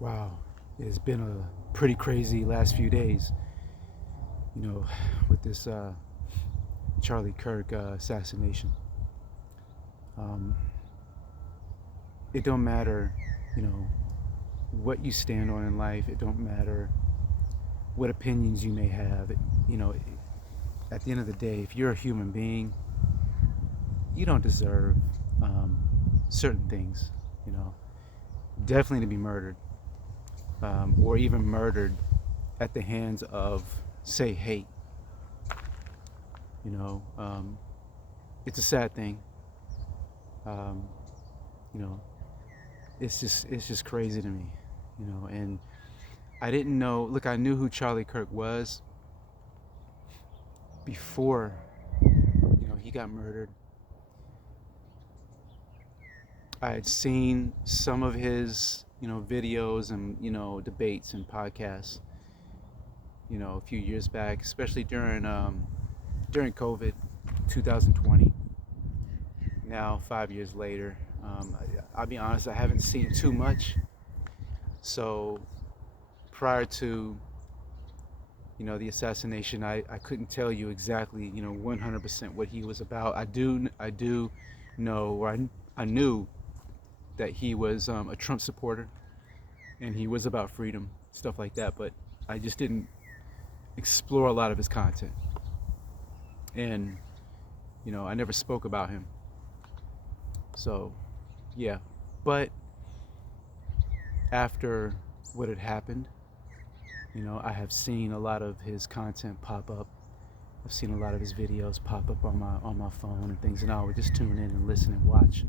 Wow, it has been a pretty crazy last few days, you know, with this Charlie Kirk assassination. Um, it don't matter, you know, what you stand on in life. It don't matter what opinions you may have. You know, at the end of the day, if you're a human being, you don't deserve um, certain things. You know, definitely to be murdered, or even murdered at the hands of, say, hate. You know, it's a sad thing. Um, you know, it's just crazy to me. You know, and I didn't know. Look, I knew who Charlie Kirk was before. He got murdered. I had seen some of his videos and debates and podcasts. A few years back, especially during COVID, 2020. Now 5 years later, I'll be honest, I haven't seen too much. So prior to the assassination, I couldn't tell you exactly 100% what he was about. I do know, or I knew that he was a Trump supporter and he was about freedom, stuff like that. But I just didn't explore a lot of his content, and I never spoke about him. So yeah, but after what had happened, I have seen a lot of his content pop up. I've seen a lot of his videos pop up on my phone and things, and I would just tune in and listen and watch.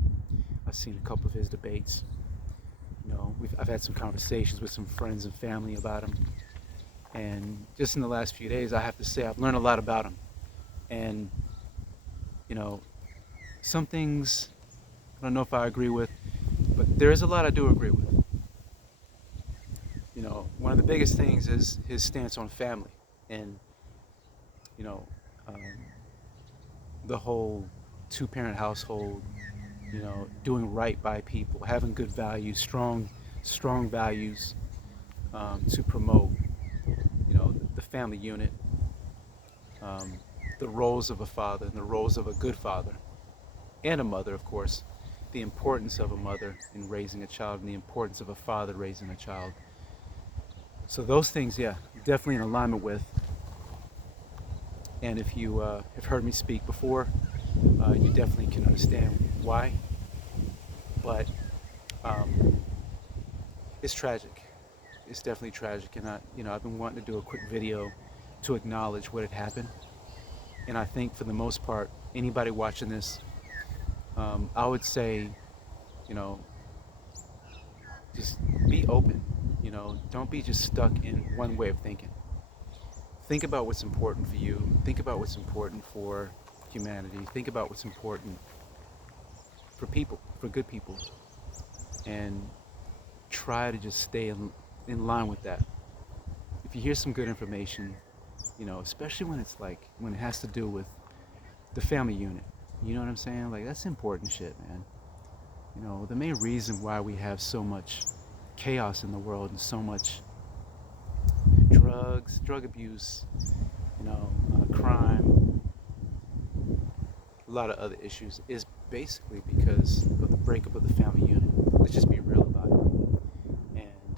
I've seen a couple of his debates. I've had some conversations with some friends and family about him, and just in the last few days, I have to say I've learned a lot about him. And you know, some things I don't know if I agree with, but there is a lot I do agree with. One of the biggest things is his stance on family, and you know, um, the whole two-parent household. Doing right by people, having good values, strong values, to promote, the family unit, um, the roles of a father and the roles of a good father and a mother, of course, the importance of a mother in raising a child and the importance of a father raising a child. So those things, yeah, definitely in alignment with. And if you have heard me speak before, you definitely can understand why. But um, it's tragic. It's definitely tragic, and I've been wanting to do a quick video to acknowledge what had happened. And I think for the most part, anybody watching this, I would say, you know, just be open. Don't be just stuck in one way of thinking. Think about what's important for you. Think about what's important for humanity. Think about what's important for people, for good people, and try to just stay in line with that. If you hear some good information, especially when it has to do with the family unit, you know what I'm saying? Like, that's important shit, man. The main reason why we have so much chaos in the world and so much drug abuse, crime, a lot of other issues is basically because of the breakup of the family unit. Let's just be real about it. And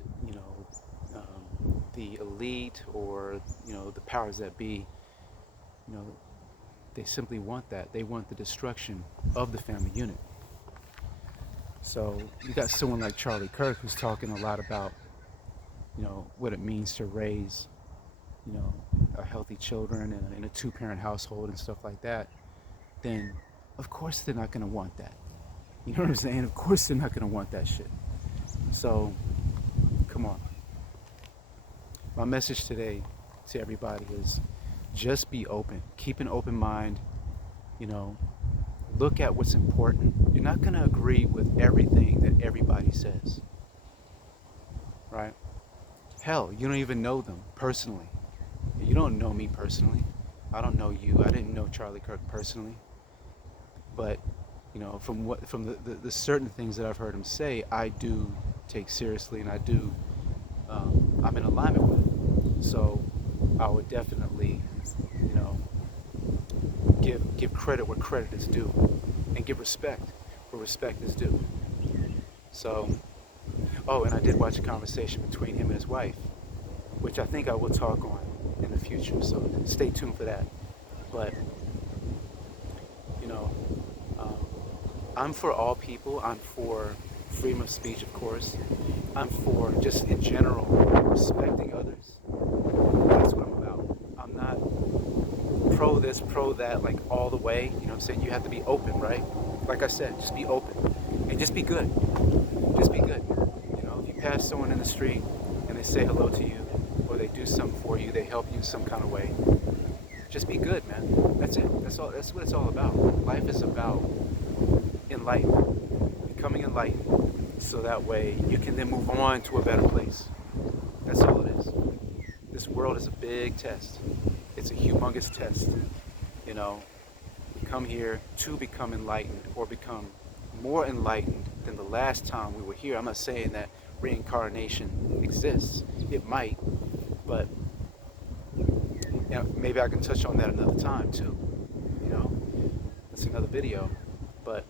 the elite, or the powers that be, you know, they simply want that. They want the destruction of the family unit. So you got someone like Charlie Kirk who's talking a lot about, what it means to raise, you know, a healthy children in a two-parent household and stuff like that. Then, of course, they're not going to want that. You know what I'm saying? Of course, they're not going to want that shit. So, come on. My message today to everybody is just be open. Keep an open mind. You know, look at what's important. You're not going to agree with everything that everybody says, right? Hell, you don't even know them personally. You don't know me personally. I don't know you. I didn't know Charlie Kirk personally. But, from the certain things that I've heard him say, I do take seriously, and I do I'm in alignment with. So I would definitely, you know, give credit where credit is due, and give respect where respect is due. So, oh, and I did watch a conversation between him and his wife, which I think I will talk on in the future. So stay tuned for that. But you know, um, I'm for all people. I'm for freedom of speech, of course. I'm for just in general respecting others. That's what I'm about. I'm not pro this, pro that, like all the way. You know what I'm saying? You have to be open, right? Like I said, just be open and just be good. Just be good. You know, if you pass someone in the street and they say hello to you, or they do something for you, they help you some kind of way, just be good, man. That's it. That's all. That's what it's all about. Life is about enlightenment, becoming enlightened, so that way you can then move on to a better place. That's all it is. This world is a big test. It's a humongous test. You know, we come here to become enlightened, or become more enlightened than the last time we were here. I'm not saying that reincarnation exists. It might, but you know, maybe I can touch on that another time too. You know, that's another video. But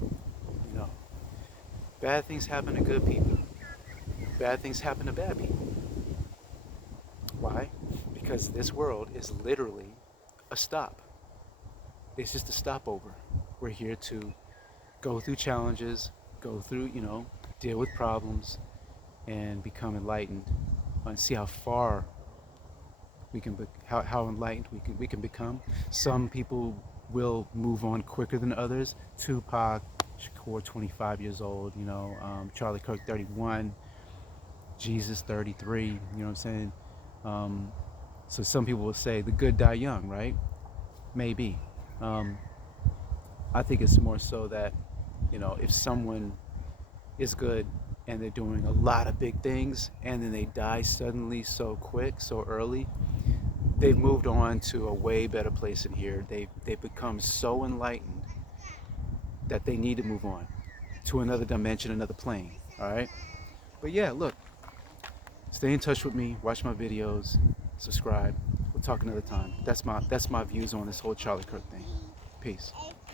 you know, bad things happen to good people. Bad things happen to bad people. Why? Because this world is literally a stop. It's just a stopover. We're here to go through challenges, go through, you know, deal with problems, and become enlightened, and see how far we can, how enlightened we can become. Some people will move on quicker than others. Tupac Shakur, 25 years old, you know, Charlie Kirk, 31, Jesus, 33, you know what I'm saying? Um, so some people will say the good die young, right? Maybe. Um, I think it's more so that, you know, if someone is good and they're doing a lot of big things and then they die suddenly so quick, so early, they've moved on to a way better place in here. They've become so enlightened that they need to move on to another dimension, another plane. All right. But yeah, look, stay in touch with me. Watch my videos. Subscribe. We'll talk another time. That's my views on this whole Charlie Kirk thing. Peace.